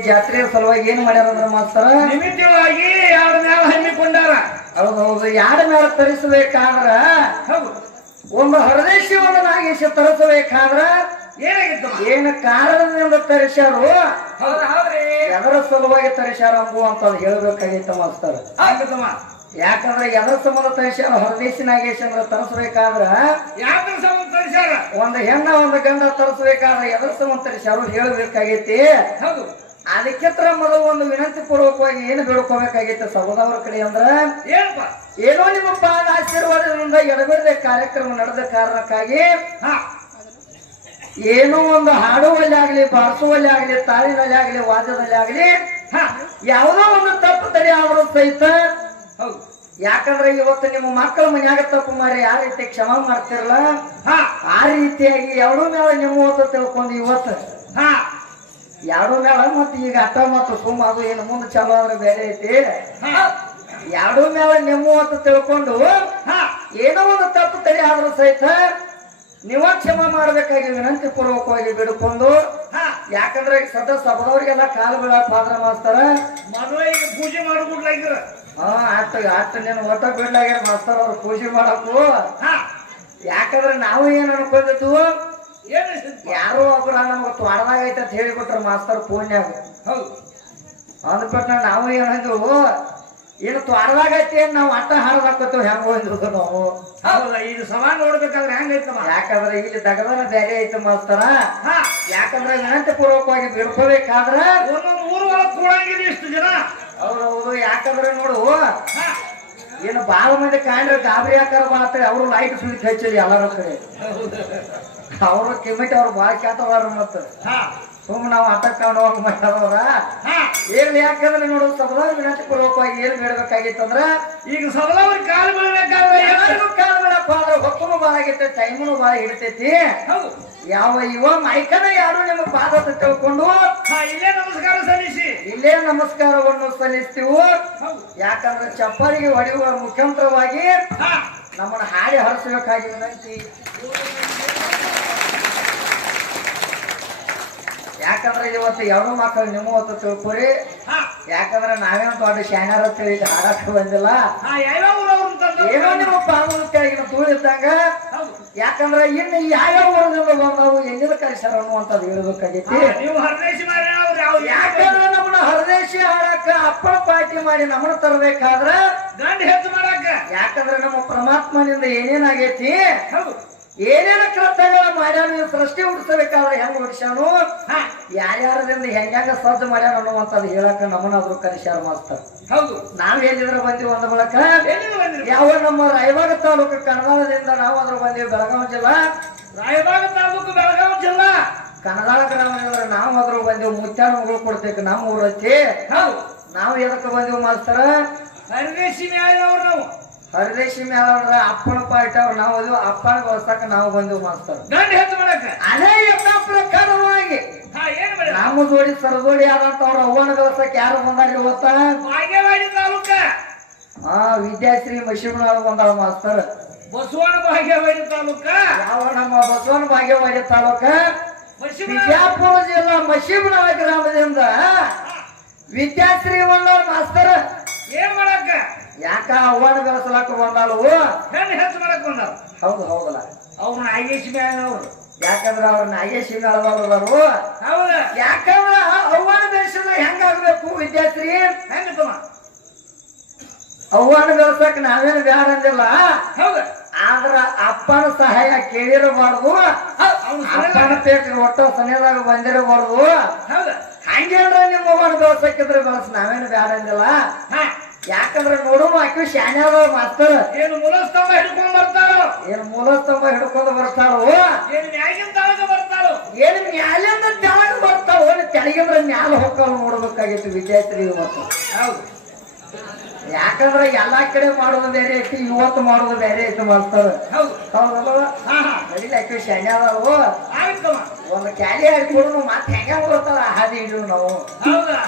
ಜಾತ್ರೆಯ ಸಲುವಾಗಿ ಏನ್ ಮಾಡ್ಯಾರ ಅಂದ್ರ ಮಾಸ್ತರ? ನಿಮಿತ್ತವಾಗಿ ಯಾರ ಮ್ಯಾಲ ಹಮ್ಮಿಕೊಂಡಾರ? ಹೌದು ಹೌದು. ಯಾರ ಮೇಲೆ ತರಿಸಬೇಕಾದ್ರ? ಹೌದು. ಒಂದು ಹೃದಯವನ್ನು ನಾಗೇಶ ತರಿಸಬೇಕಾದ್ರ? ಏನಾಗಿತ್ತು ಏನ ಕಾರಣದಿಂದ ತರಿಸಾರು ಎದರ ಸಲುವಾಗಿ ತರಿಸ್ಯಾರ ಅಂತ ಹೇಳ್ಬೇಕಾಗಿತ್ತು ಮಾಸ್ತರ. ಯಾಕಂದ್ರೆ ಎದರ ಸಂಬಂಧ ತರಿಸಾರ ಹೊರದೇಶಿ ನಾಗೇಶ್ ಅಂದ್ರೆ ತರಿಸಬೇಕಾದ್ರ? ಯಾವ್ದ್ರ ಸಂಬಂಧ ತರಿಸ್ಯಾರ? ಒಂದು ಹೆಣ್ಣ ಒಂದು ಗಂಡ ತರಿಸಬೇಕಾದ್ರೆ ಎದರ ಸಂಬಂಧ ತರಿಸ್ಯಾರು? ಹೇಳ್ಬೇಕಾಗೈತಿ. ಹೌದು. ಅದಕ್ಕಿಂತ ಮೊದಲು ಒಂದು ವಿನಂತಿ ಪೂರ್ವಕವಾಗಿ ಏನು ಬೇಡ್ಕೋಬೇಕಾಗಿತ್ತು ಸಹೋದರ ಕಡೆ ಅಂದ್ರೆ? ಏನಪ್ಪ? ಏನೋ ನಿಮ್ಮ ಪಾದ ಆಶೀರ್ವಾದದಿಂದ ಎಡಬಿಡದೆ ಕಾರ್ಯಕ್ರಮ ನಡೆದ ಕಾರಣಕ್ಕಾಗಿ ಹಾ. ಏನೋ ಒಂದು ಹಾಡುವಲ್ಲಿ ಆಗ್ಲಿ ಬಾರಿಸುವಲ್ಲಿ ಆಗ್ಲಿ ತಾಳಿನಲ್ಲಿ ಆಗ್ಲಿ ವಾದ್ಯದಲ್ಲಿ ಆಗ್ಲಿ ಯಾವುದೋ ಒಂದು ತಪ್ಪು ತಡೆ ಆದರೂ ಸಹಿತ ಯಾಕಂದ್ರೆ ಇವತ್ತು ನಿಮ್ಮ ಮಕ್ಕಳ ಮನ್ಯಾಗ ತಪ್ಪು ಮಾರಿ ಯಾವ ರೀತಿ ಕ್ಷಮ ಮಾಡ್ತಿರಲ್ಲ ಹಾ. ಆ ರೀತಿಯಾಗಿ ಎರಡೂ ಮೇಲೆ ನಿಮ್ಮ ತಿಳ್ಕೊಂಡು ಇವತ್ತು ಹಾ. ಎರಡೂ ಮೇಳ ಮತ್ತೆ ಈಗ ಅತ್ತ ಮತ್ತು ಸುಮ್ಮ ಅದು ಏನು ಮುಂದೆ ಚಲೋ ಅಂದ್ರೆ ಬೇರೆ ಐತಿ. ಹಾ. ಎರಡೂ ಮೇಳ ನಿಮ್ಮ ಅಂತ ತಿಳ್ಕೊಂಡು ಹಾ. ಏನೋ ಒಂದು ತಪ್ಪು ತಡೆ ಆದ್ರೂ ಸಹಿತ ನೀವ ಕ್ಷಮ ಮಾಡ್ಬೇಕಾಗಿ ವಿನಂತಿ ಪೂರ್ವಕವಾಗಿ ಬಿಡ್ಕೊಂಡು ಹಾ. ಯಾಕಂದ್ರೆ ಸದ್ಯ ಸಭದವ್ರಿಗೆಲ್ಲ ಕಾಲು ಬೀಳಕ್ ಪಾತ್ರ ಮಾಸ್ತರ. ಮದುವೆಗೆ ಪೂಜೆ ಮಾಡ್ಬಿಡ್ಲಾಗಿರ ಹಾ ಆತ ಆತ ನೀನು ಒಟ್ಟ ಬಿಡ್ಲಾಗ್ಯಾರ ಮಾಸ್ತರ್ ಅವ್ರು ಪೂಜೆ ಮಾಡಕ್ಕೂ. ಹಾ. ಯಾಕಂದ್ರೆ ನಾವು ಏನ್ ಅನ್ಕೊಂಡಿದ್ವು ಯಾರೋ ಒಬ್ಬರ ನಮ್ಗೆ ತ್ವಾಡದಾಗ ಐತೆ ಅಂತ ಹೇಳಿಬಿಟ್ರು ಮಾಸ್ತರ್ ಫೋನ್ಯಾಗ. ಹೌದು. ಅಂದ್ಬಿಟ್ಟು ನಾವು ಏನಂದ್ರು ಏನು ತ್ವಾಡದಾಗ ಐತಿ ಅಂತ ನಾವು ಅಟ್ಟ ಹಾಡ್ದಾಕತ್ತೇವೆ ಹೆಂಗ ಅಂದ್ರು ನಾವು? ಹೌದಾ ಇದು ಸಮಾನ ನೋಡ್ಬೇಕಾದ್ರೆ ಹೆಂಗೈತಮ್ಮ ಯಾಕಂದ್ರೆ ಇಲ್ಲಿ ದಗದನ ಬೇರೆ ಐತೆ ಮಾಸ್ತರ ಹಾ. ಯಾಕಂದ್ರೆ ವಿನಂತಿ ಪೂರ್ವಕವಾಗಿ ಬಿಡ್ಕೋಬೇಕಾದ್ರ ಒಂದೊಂದು ಊರು ಒಳಗೆ ಕೂಡಂಗಿಲ್ಲ ಇಷ್ಟು ಜನ. ಹೌದೌದು ಯಾಕಂದ್ರೆ ನೋಡು ಏನು ಬಾಳ ಮಂದಿ ಕಾಣ್ರೆ ಗಾಬರಿ ಆಕಾರ ಮಾತ್ರ ಅವರು ಲೈಟ್ ಸುಳಿಕ್ ಹಚ್ಚಿಲ್ಲ ಎಲ್ಲರ ಕಡೆ. ಅವರು ಕಿಮಿಟ್ ಅವ್ರು ಬಾಳ ಕ್ಯಾತವಾರ ಮತ್ತ. ಸುಮ್ ನಾವು ಆಟ ಕಾಣುವಾಗ ಮಾಡ್ಯಾರವ್ರ. ಹಾ. ಏನ್ ಯಾಕಂದ್ರೆ ನೋಡು ಸಬಲಾರ್ ವಿನಂತಿ ಪೂರ್ವಕವಾಗಿ ಏನ್ ಬೇಡಬೇಕಾಗಿತ್ತಂದ್ರ ಈಗ ಸಬಲವ್ರ ಕಾಲು ಬೀಳ್ಬೇಕಾದ್ರೆ? ಎಲ್ಲರಿಗೂ ಕಾಲ ಬೀಳಪ್ಪ ಅಂದ್ರೆ ಹೊಕ್ಕನು ಬಾಳ ಆಗೈತೆ ಟೈಮನು ಬಾಳ ಹಿಡಿತೈತಿ. ಯಾವ ಇವ ಮೈಕನ ಯಾರು ನಿಮ್ಮ ಪಾದ ತಿಳ್ಕೊಂಡು? ಇಲ್ಲೇ ನಮಸ್ಕಾರ ಸಲ್ಲಿಸಿ. ಇಲ್ಲೇ ನಮಸ್ಕಾರವನ್ನು ಸಲ್ಲಿಸ್ತೀವು. ಯಾಕಂದ್ರೆ ಚಪ್ಪಲಿಗೆ ಹೊಡೆಯುವ ಮುಖ್ಯಂತರವಾಗಿ ಹಾ. ನಮ್ಮನ್ನ ಹಾಡಿ ಹರಿಸಬೇಕಾಗಿ ವಿನಂತಿ ಯಾಕಂದ್ರೆ ಇವತ್ತು ಎರಡು ಮಕ್ಕಳು ನಿಮ್ಮ ಹೊತ್ತು ತಿಳ್ಕೊರಿ. ಹಾ. ಯಾಕಂದ್ರೆ ನಾವೇನು ದೊಡ್ಡ ಶಾಣ್ಯಾರ ತಿಳಿ ಹಾಡಕ್ಕೆ ಬಂದಿಲ್ಲ? ಏನೋ ನಿಮ್ಮ ಪಾದದ ಕೆಳಗಿನ ತೂಳಿದ್ದಂಗ ಯಾಕಂದ್ರೆ ಇನ್ನು ಯಾವ್ಯಾವ ಊರದಿಂದ ಬಂದವು ಎಲ್ಲಿಂದ ಕಳಿಸ್ಯಾರ ಅನ್ನುವಂಥದ್ದು ಹೇಳ್ಬೇಕಾಗೈತಿ ನೀವು ಹರದೇಶಿ ಮಾಡಿ ಅವ್ರು ಯಾಕಂದ್ರೆ ನಮ್ಮನ್ನ ಹರದೇಶಿ ಹಾಡಕ್ಕ ಅಪ್ಪಳ ಪಾರ್ಟಿ ಮಾಡಿ ನಮ್ಮನ್ನ ತರಬೇಕಾದ್ರೆ ಗಂಡ ಹೆಚ್ಚು ಯಾಕಂದ್ರೆ ನಮ್ಮ ಪರಮಾತ್ಮನಿಂದ ಏನೇನಾಗೈತಿ? ಏನೇನ ಕೃತ್ಯಗಳ ಮಾಡ್ಯಾನ ಸೃಷ್ಟಿ ಹುಟ್ಟಿಸಬೇಕಾದ್ರೆ ಹೆಂಗ್ ಹುಟ್ಟಿಸ್ಯಾನು ಹಾ. ಯಾರ್ಯಾರದಿಂದ ಹೆಂಗ ಸಜ್ಜು ಮಾಡ್ಯಾನ ಅನ್ನುವಂಥದ್ದು ಹೇಳಕ್ಕ ನಮ್ಮನ್ನಾದ್ರು ಕಲಿಸ್ಯಾರ ಮಾಡ್ತಾರೆ. ಹೌದು. ನಾವು ಎಲ್ಲಿದ್ರ ಬಂದಿವಿ ಒಂದ್ ಮೂಲಕ ಯಾವ ನಮ್ಮ ರಾಯಬಾಗ ತಾಲೂಕು ಕನ್ನಡದಿಂದ ನಾವು ಅದ್ರ ಬಂದಿವಿ ಬೆಳಗಾವಿ ಜಿಲ್ಲಾ. ರಾಯಬಾಗ ತಾಲೂಕು ಬೆಳಗಾವಿ ಜಿಲ್ಲಾ. ಕನ್ನಡ ಗ್ರಾಮದಿಂದ ನಾವು ಅದ್ರ ಬಂದಿವಿ ಮುತ್ಯಾನ ಮಗಳು ಕೊಡ್ತೇವೆ ನಮ್ಮ ಊರಕ್ಕೆ ಹೌದು. ನಾವು ಎದಕ್ಕೆ ಬಂದಿವಿ ಮಾಸ್ತರ? ಹರದೇಶಿ ಮ್ಯಾಲಿನವ್ರು ನಾವು. ಹರದೇಶಿ ಮೇಲೆ ಅಂದ್ರ ಅಪ್ಪನ ಪಾಯಿಟ್ ಅವ್ರು ನಾವು ಅದು ಅಪ್ಪನ ಗೋಸ್ತಾಕ ನಾವು ಬಂದು ಮಾಸ್ತರ್ ಗಂಡ ಹೆಚ್ಚು ಮಾಡಕ್ಕೆ? ಅದೇ ಎಲ್ಲ ಪ್ರಕಾರವಾಗಿ ನಮ್ಮ ಜೋಡಿ ಸರದೋಡಿ ಆದಂತ ಅವ್ರ ಅವ್ವನ ಗಳಸಕ್ ಯಾರು ಬಂದಾರ ಓದ್ತಾರೆ ಭಾಗ್ಯವಾಡಿ ತಾಲೂಕ? ಆ ವಿದ್ಯಾಶ್ರೀ ಮಶಿಮನಾಳ ಬಂದಾಳ ಮಾಸ್ತರ್. ಬಸವನ ಭಾಗ್ಯವಾಡಿ ತಾಲೂಕ? ಯಾವ ನಮ್ಮ ಬಸವನ ಭಾಗ್ಯವಾಡಿ ತಾಲೂಕ? ವಿಜಯಪುರ ಬಿಜಾಪುರ ಜಿಲ್ಲಾ ಮಶಿಮನಾಳ ಗ್ರಾಮದಿಂದ. ವಿದ್ಯಾಶ್ರೀ ಬಂದವ್ರ ಮಾಸ್ತರ್. ಏನ್ ಮಾಡಾಕ ಯಾಕ ಅವ್ವಾನ ಗಳಿಸಲಾಕ ಬಂದಾಳು ಹೆಣ್ಣು ಹೆಚ್ಚು ಮಾಡಕ್ ಹೌದು ಹೌದಲ್ಲ. ಅವ್ರ ನಾಗೇಶ್ ಅವ್ರು. ಯಾಕಂದ್ರ ಅವ್ರ ನಾಗೇಶ್ ಮೇಳದವ್ರು ಹೌದ. ಯಾಕಂದ್ರ ಅವ್ವಾನ ಬೆಳೆಸಿದ್ರ ಹೆಂಗಾಗ್ಬೇಕು ವಿದ್ಯಾರ್ಥಿ? ಹೆಂಗ ಅವ್ವಾನ ಬೆಳೆಸಕ್ ನಾವೇನು ಬೇಡ ಅಂದಿಲ್ಲ? ಹೌದ. ಆದ್ರ ಅಪ್ಪನ ಸಹಾಯ ಕೇಳಿರಬಾರ್ದು. ಅವ್ನು ಅಪ್ಪನ ಪೇಟ ಒಟ್ಟ ಸನಿಹದಾಗ ಬಂದಿರಬಾರ್ದು. ಹೌದ. ಹಂಗೇನ್ರ ನಿಮ್ಮ ಅವ್ವನ ಬೆಳೆಸಕ್ಕಿದ್ರೆ ಬೆಳೆಸ್ ನಾವೇನು ಬೇಡ ಅಂದಿಲ್ಲ? ಹಾ. ಯಾಕಂದ್ರ ನೋಡು ಆಕಿ ಶಾನ್ಯಾಗ ಮಾಸ್ತರ್ ಏನು ಮೂಲಸ್ತಂಭ ಹಿಡ್ಕೊಂಡ್ ಬರ್ತಾರ ಏನು ಮೂಲಸ್ತಂಭ ಹಿಡ್ಕೊಂಡು ಬರ್ತಾಳು? ಏನು ಮ್ಯಾಗಿನ ತಾಳಗ ಬರ್ತಾರೋ ಏನ್ ಮ್ಯಾಲಿಂದ ತೆಳಗ ಬರ್ತಾವ ತೆಳಗಿಂದ್ರ ಮ್ಯಾಲ ಹೊಕ್ಕಲ್ ನೋಡ್ಬೇಕಾಗಿತ್ತು ವಿದ್ಯಾರ್ಥಿ ಇವತ್ತು. ಹೌದು. ಯಾಕಂದ್ರ ಎಲ್ಲಾ ಕಡೆ ಮಾಡೋದು ಬೇರೆ ಐತಿ ಇವತ್ತು ಮಾಡೋದು ಬೇರೆ ಐತಿ ಮಾಡ್ತಾರ ಹೌದು. ಹೌದಲ್ವ? ಹಾ ಹಾ. ನಡಿಲಿ ಆಕಿ ಶಾನ್ಯಾದವು. ಒಂದು ಕ್ಯಾಲಿ ಹಾಕಿಬಿಡು ಮತ್ತೆ ಹೆಂಗ ಬರ್ತಾರ ಹಾದಿ ಇಡೋ ನಾವು. ಹೌದಾ?